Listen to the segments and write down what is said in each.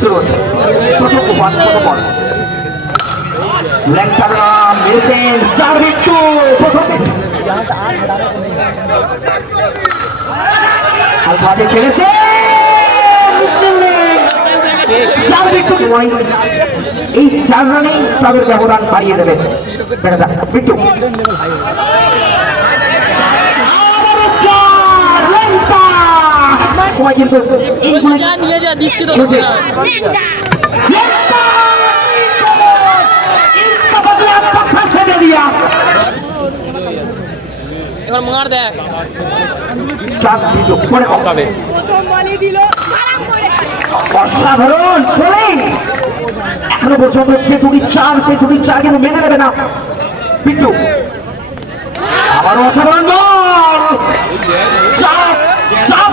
শুরু হচ্ছে। প্রথম ওভার প্রথম বল লেংটারা মেরেছেন স্টার বিট্টু প্রথম আলফাতে খেলেছে। এই চার রানে তাদের ব্যবধান বাড়িয়ে দেবে। দেখা যাক বিট্টু সময় কিন্তু এইগুলো নিয়ে যা দিচ্ছি তো। এবার মার দেখ প্রথম বলই দিল খারাপ করে। অসাধারণ এখনও পর্যন্ত যে দুটি চার সেই দুটি চার কিন্তু মেনে নেবে না। পিন্টু আবারও অসাধারণ বল চাপ চাপ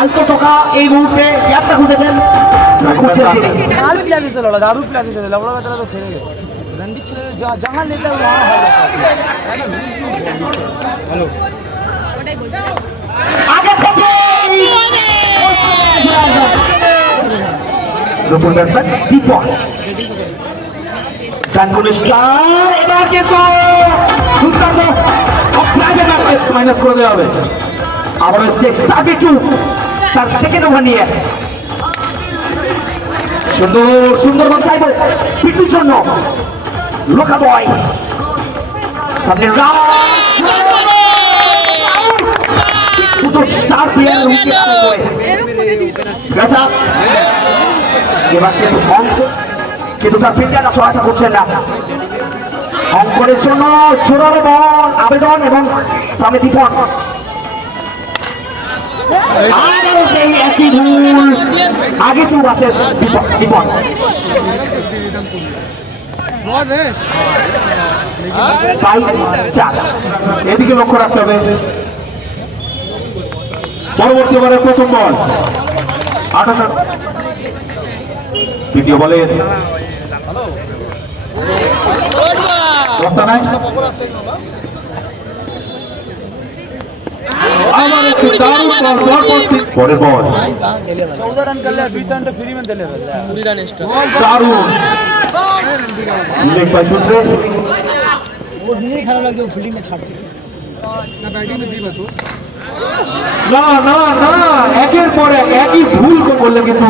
আলতো টোকা এই মুহূর্তে গ্যাপটা খুঁজেছেন খুঁজছেন তিনি दारू पिला के चलो दारू पिला के चलो लवड़ा का तरह तो खेलेंगे रणदीप चले जहाँ जहाँ लेता है वहाँ हो जाता है हेलो আগে থেকে নতুন ব্যাটসম্যান দীপক গানগুলো স্টার এবার কিন্তু দুর্দান্ত মাইনাস করে দেওয়া হবে আবার হচ্ছে স্টার্টি টু তার সেকেন্ড ওভার নিয়ে। সুন্দর সুন্দর বল চাইব। পিটুর জন্য। লোকা বয়। সামনে দুটো স্টার প্লেয়ার উইকেট এবার কিন্তু অঙ্ক কিন্তু তার ফিল্ডাররা সহায়তা করছেন না। অঙ্কনের জন্য জোরালো বল আবেদন এবং স্বামী দীপন আগে কেউ আছে বল বাই চার এদিকে লক্ষ্য রাখতে হবে। পরবর্তী ওভারের প্রথম বল। আঠাশ দ্বিতীয় বলের অবস্থা নাই। আমার একটু দারুণ পরবর্তী পরে বল 14 রান করলে 20 রানটা ফ্রি মে দিলে কুড়ি রান এক্সট্রা দারুণ লেগ পাস ওর নিয়ে খেলা লাগবে ফিল্ডিং এ ছাড়ছে না ব্যাটিং এ দিবা তো না না না একের পরে একই ভুল করলে কিন্তু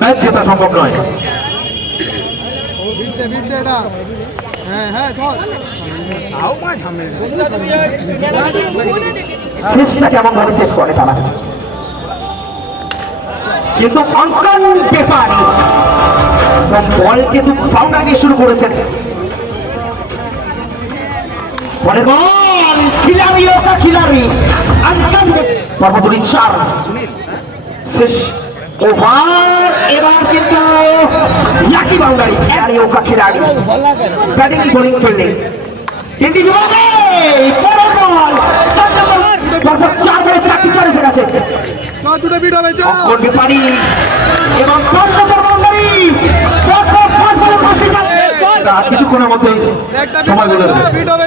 ম্যাচ জেতা সম্ভব নয় বিটতে বিটতে এটা হ্যাঁ হ্যাঁ ধর আও মা ঝামেলা শেষটা কেমন ভাবে শেষ করে তারা কিন্তু অঙ্কন বল কিন্তু শুরু করেছেন। এবার কিন্তু বাউন্ডারি, খিলাড়ি ওকা ব্যাটিং, বোলিং, ফিল্ডিং। নম্বর পরপর চার বলে চারটি চার এসে গেছে। দুটো বিট হবে চল অঙ্কন এবং পাঁচ নম্বর পরপর পাঁচ বলে পাঁচটি চার কিছুক্ষণের মধ্যে সময় বলে বিট হবে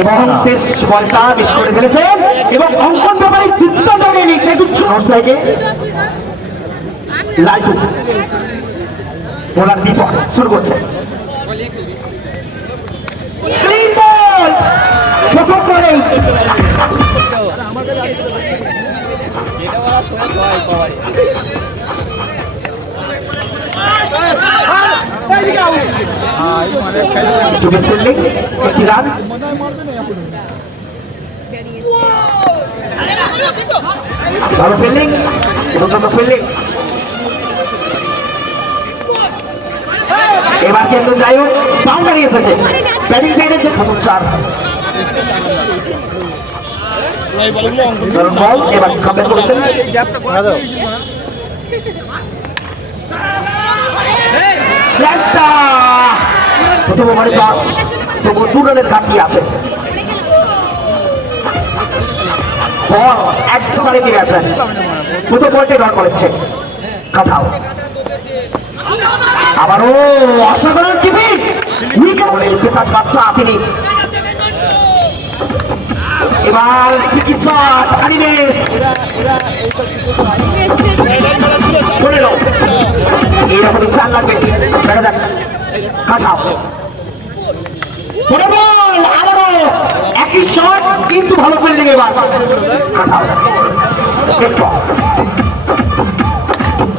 এবং শেষ বলটা মিস করে ফেলেছে। এবং অঙ্কন ব্যাপারী দুর্দান্ত ইনিংস। একটু ছোট স্ট্রাইকে লালটু বোলার দীপক। শুরু করছে। চব্বিশ রান ভালো ফিল্ডিং দুর্দান্ত ফিল্ডিং এবার কিন্তু যাই হোক বাউন্ডারি এসেছে। ব্যাটিং সাইডে যে প্রথম চার বল এবার কাপে করেছেন প্রথম ওভারে পাস তবু দু রানের ঘাটতি আছে বল একবারে দিয়ে আসবেন প্রথম আবারও অসাধারণ পেতাজ বাচ্চা তিনি এবার চিকিৎসা আবারও। একই শট কিন্তু ভালো বেশ বল।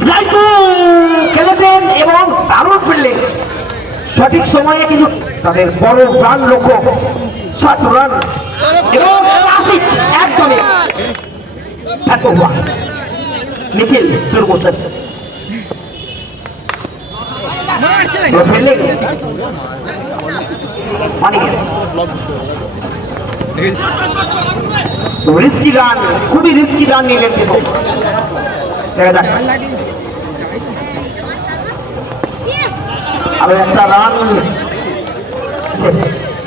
লাইটু খেলেছেন এবং দারুণ ফিল্ডিং সঠিক সময়ে কিন্তু তাদের বড় রান লক্ষ্য। ষাট রান এবং থাকব নিখিল, শুরু করছেন রিস্কি রান খুবই রিস্কি রান নিলেন দেখা যাক। আরও একটা রান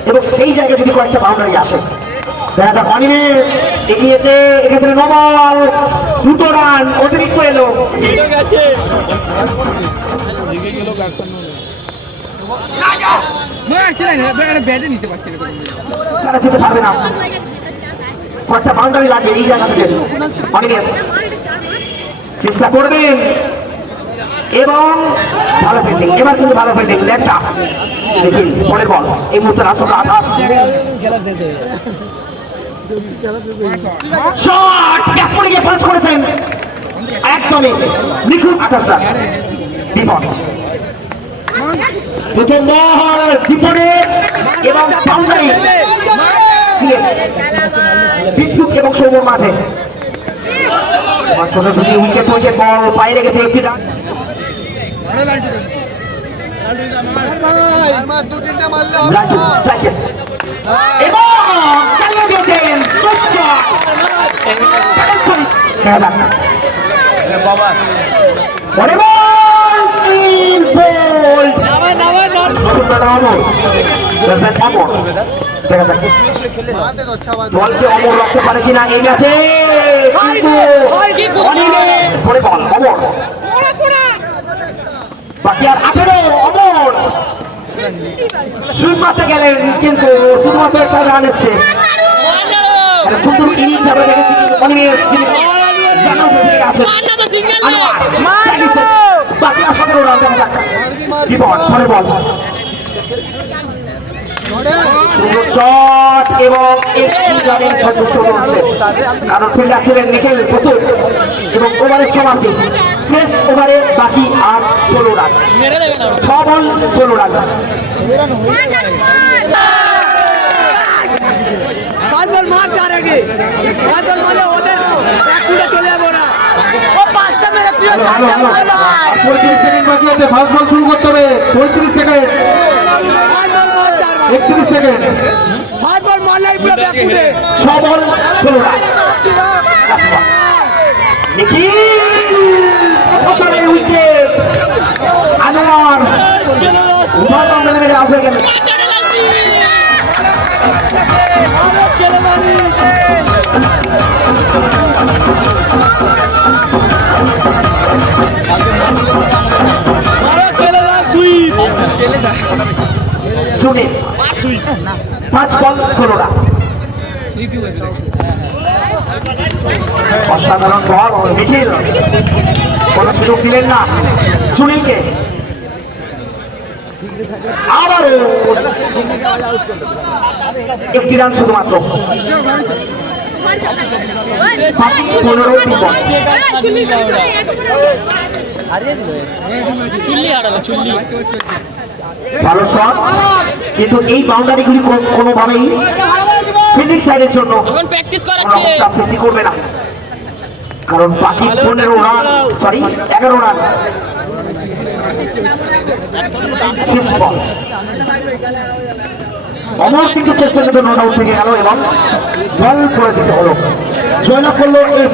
এবং সেই জায়গায় যদি কয়েকটা বাউন্ডারি আসে দেখা অনিমে এগিয়েছে, এক্ষেত্রে নবল। দুটো রান, অতিরিক্ত এলো। না পারবে না। লাগবে এই চেষ্টা করবেন। এবং ভালো ফিল্ডিং এবার কিন্তু ভালো ফিল্ডিং লেফটা দেখি বল। এই মুহূর্তে রাজক আকাশ শট! করে গিয়ে পাঁচ করেছেন একদমই নিখুঁত আকাশরা বিপদ। প্রথম বল বিপদে এবং বাউন্ডারি বিদ্যুৎ এবং সৌমর মাঝে। সোজাসুজি উইকেট উইকেট বল পায়ে রেখেছে একটি রান। আচ্ছা বাত। বলকে অমর রাখতে পারে কিনা এই ম্যাচে কিন্তু পরে বল অমর বাকি আর আঠেরো সুইপ মারতে গেলেন কিন্তু শুধুমাত্র একটা রান এসছে। সুন্দর ইনিংস আমরা দেখেছি। বাকি সতেরো রান দেখা যাক। বিপদ বল। শট এবং একটি রানের সন্তুষ্ট হচ্ছে কারণ ফিল্ডার ছিলেন নিখিল প্রচুর এবং ওভারের সমাপ্তি। শেষ ওভারে বাকি আর ষোলো রান। ছ বল ষোলো রান। পাঁচ বল মার চার আগে। পাঁচ বল মারলে ওদের এক ফুটে চলে যাব না ও পাঁচটা মেরে তুই পঁয়ত্রিশ সেকেন্ড বাকি আছে ফার্স্ট বল শুরু করতে হবে। পঁয়ত্রিশ সেকেন্ড। পাঁচ বল মার চার মার একত্রিশ সেকেন্ড। পাঁচ বল মারলে পুরো ব্যাক ফুটে। ছ বল ষোলো রান উইকেট আনোয়ার উভয় বল মেরে মেরে আউট হয়ে গেলেন সুনীল পাঁচ বল ষোলো অসাধারণ বল নিখিল কোনো সুযোগ দিলেন না। সুনীলকে আবারও একটি রান শুধুমাত্র। চুল্লি হারালো চুল্লি ভালো শট কিন্তু এই বাউন্ডারিগুলি কোনোভাবেই ফিল্ডিং সাইডের জন্য প্র্যাকটিস করাচ্ছে সৃষ্টি করবে না। কারণ বাকি পনেরো রান সরি এগারো রান। শেষ বল অমর কিন্তু শেষ পর্যন্ত নট আউট থেকে গেল এবং দল পরাজিত হলো। জয়লাভ করল এস